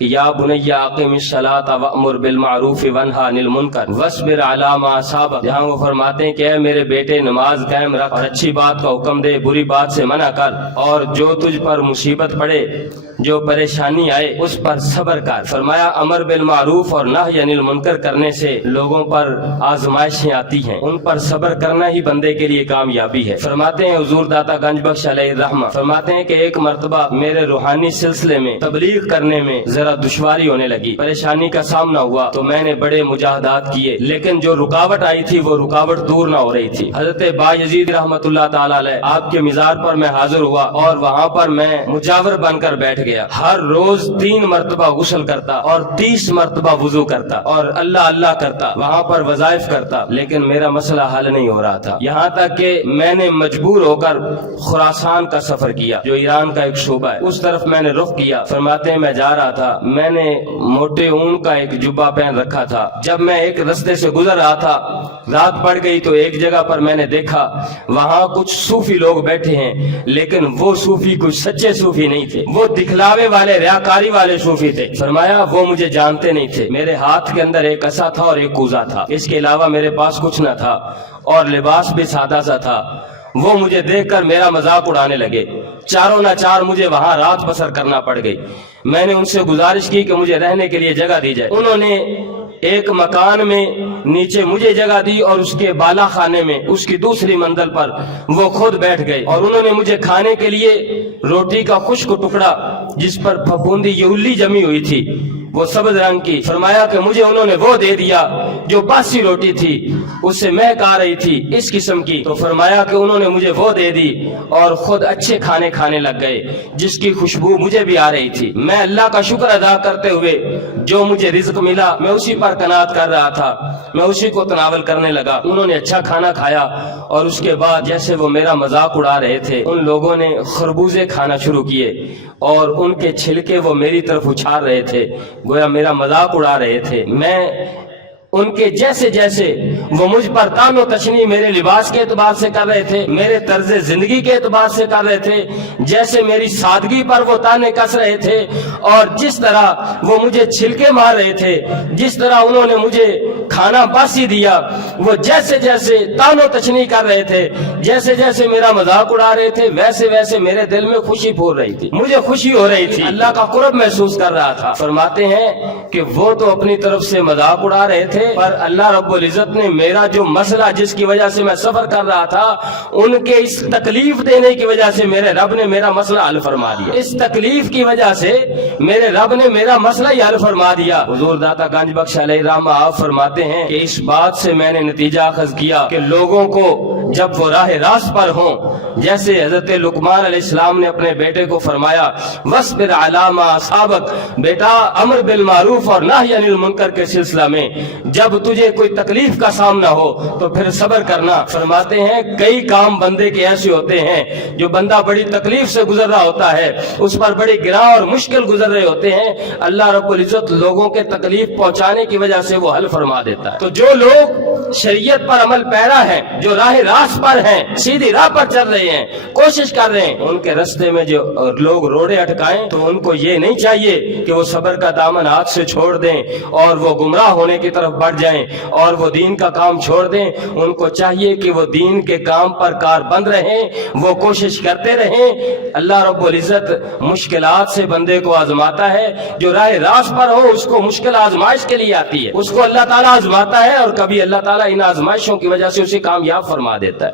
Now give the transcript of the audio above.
کہ یا بنی اقم الصلاۃ وامر بالمعروف وانہا عن المنکر واصبر علی ما اصابک، جہاں وہ فرماتے ہیں کہ اے میرے بیٹے نماز قائم رکھ اور اچھی بات کا حکم دے، بری بات سے منع کر، اور جو تجھ پر مصیبت پڑے، جو پریشانی آئے اس پر صبر کر۔ فرمایا امر بالمعروف اور نہی عن المنکر کرنے سے لوگوں پر آزمائشیں آتی ہیں، ان پر صبر کرنا ہی بندے کے لیے کامیابی ہے۔ فرماتے ہیں حضور داتا گنج بخش علیہ الرحمہ، فرماتے ہیں کہ ایک مرتبہ میرے روحانی سلسلے میں تبلیغ کرنے میں ذرا دشواری ہونے لگی، پریشانی کا سامنا ہوا تو میں نے بڑے مجاہدات کیے، لیکن جو رکاوٹ آئی تھی وہ رکاوٹ دور نہ ہو رہی تھی۔ حضرت بایزید رحمۃ اللہ تعالی علیہ آپ کے مزار پر میں حاضر ہوا اور وہاں پر میں مجاور بن کر بیٹھ گیا۔ ہر روز 3 مرتبہ غسل کرتا اور 30 مرتبہ وضو کرتا اور اللہ اللہ کرتا، وہاں پر وظائف کرتا، لیکن میرا مسئلہ حل نہیں ہو رہا تھا، یہاں تک کہ میں نے مجبور ہو کر خراسان کا سفر کیا جو ایران کا ایک شعبہ ہے، اس طرف میں نے رخ کیا۔ فرماتے ہیں میں جا رہا تھا، میں نے موٹے اون کا ایک جبہ پہن رکھا تھا، جب میں ایک رستے سے گزر رہا تھا رات پڑ گئی تو ایک جگہ پر میں نے دیکھا وہاں کچھ صوفی لوگ بیٹھے ہیں، لیکن وہ صوفی کچھ سچے صوفی نہیں تھے، وہ دکھلاوے والے ریاکاری والے صوفی تھے۔ فرمایا وہ مجھے جانتے نہیں تھے، میرے ہاتھ کے اندر ایک عصا تھا اور ایک کوزہ تھا، اس کے علاوہ میرے پاس کچھ نہ تھا اور لباس بھی سادہ سا تھا۔ وہ مجھے دیکھ کر میرا مذاق اڑانے لگے، چاروں نہ چار مجھے وہاں رات بسر کرنا پڑ گئی۔ میں نے ان سے گزارش کی کہ مجھے رہنے کے لیے جگہ دی جائے، انہوں نے ایک مکان میں نیچے مجھے جگہ دی اور اس کے بالا خانے میں اس کی دوسری منزل پر وہ خود بیٹھ گئے، اور انہوں نے مجھے کھانے کے لیے روٹی کا خشک ٹکڑا جس پر پھپھوندی یولی جمی ہوئی تھی وہ سبز رنگ کی، فرمایا کہ مجھے انہوں نے وہ دے دیا جو باسی روٹی تھی، اس سے مہک آ رہی تھی اس قسم کی، تو فرمایا کہ انہوں نے مجھے وہ دے دی اور خود اچھے کھانے کھانے لگ گئے جس کی خوشبو مجھے بھی آ رہی تھی۔ میں اللہ کا شکر ادا کرتے ہوئے جو مجھے رزق ملا میں اسی پر قناعت کر رہا تھا، میں اسی کو تناول کرنے لگا۔ انہوں نے اچھا کھانا کھایا اور اس کے بعد جیسے وہ میرا مذاق اڑا رہے تھے، ان لوگوں نے خربوزے کھانا شروع کیے اور ان کے چھلکے وہ میری طرف اچھال رہے تھے، گویا میرا مذاق اڑا رہے تھے۔ میں ان کے جیسے جیسے وہ مجھ پر تان و تشنی میرے لباس کے اعتبار سے کر رہے تھے، میرے طرز زندگی کے اعتبار سے کر رہے تھے، جیسے میری سادگی پر وہ تانے کس رہے تھے، اور جس طرح وہ مجھے چھلکے مار رہے تھے، جس طرح انہوں نے مجھے کھانا باسی دیا، وہ جیسے جیسے تان و تشنی کر رہے تھے، جیسے جیسے میرا مذاق اڑا رہے تھے، ویسے ویسے میرے دل میں خوشی پھول رہی تھی، مجھے خوشی ہو رہی تھی، اللہ کا قرب محسوس کر رہا تھا۔ فرماتے ہیں کہ وہ تو اپنی طرف سے مذاق اڑا رہے تھے، پر اللہ رب العزت نے میرا جو مسئلہ جس کی وجہ سے میں سفر کر رہا تھا، ان کے اس تکلیف دینے کی وجہ سے میرے رب نے میرا مسئلہ حل فرما دیا، اس تکلیف کی وجہ سے میرے رب نے میرا مسئلہ ہی حل فرما دیا۔ حضور داتا گنج بخش علیہ الرحمہ آپ فرماتے ہیں کہ اس بات سے میں نے نتیجہ اخذ کیا کہ لوگوں کو جب وہ راہ راست پر ہوں، جیسے حضرت لقمان علیہ السلام نے اپنے بیٹے کو فرمایا وَاصْبِرْ عَلَىٰ مَا أَصَابَكَ، بیٹا امر بالمعروف اور نہی عن المنکر کے سلسلہ میں جب تجھے کوئی تکلیف کا سامنا ہو تو پھر صبر کرنا۔ فرماتے ہیں کئی کام بندے کے ایسے ہوتے ہیں جو بندہ بڑی تکلیف سے گزر رہا ہوتا ہے، اس پر بڑی گراں اور مشکل گزر رہے ہوتے ہیں، اللہ رب العزت لوگوں کے تکلیف پہنچانے کی وجہ سے وہ حل فرما دیتا ہے۔ تو جو لوگ شریعت پر عمل پیرا ہیں، جو راہ راست پر ہیں، سیدھی راہ پر چل رہے ہیں، کوشش کر رہے ہیں، ان کے رستے میں جو لوگ روڑے اٹکائیں تو ان کو یہ نہیں چاہیے کہ وہ صبر کا دامن ہاتھ سے چھوڑ دیں اور وہ گمراہ ہونے کی طرف بڑھ جائیں اور وہ دین کا کام چھوڑ دیں۔ ان کو چاہیے کہ وہ دین کے کام پر کاربند رہیں، وہ کوشش کرتے رہیں۔ اللہ رب العزت مشکلات سے بندے کو آزماتا ہے، جو راہ راست پر ہو اس کو مشکل آزمائش کے لیے آتی ہے، اس کو اللہ تعالیٰ آزماتا ہے اور کبھی اللہ تعالیٰ ان آزمائشوں کی وجہ سے اسے کامیاب فرما دیتا ہے۔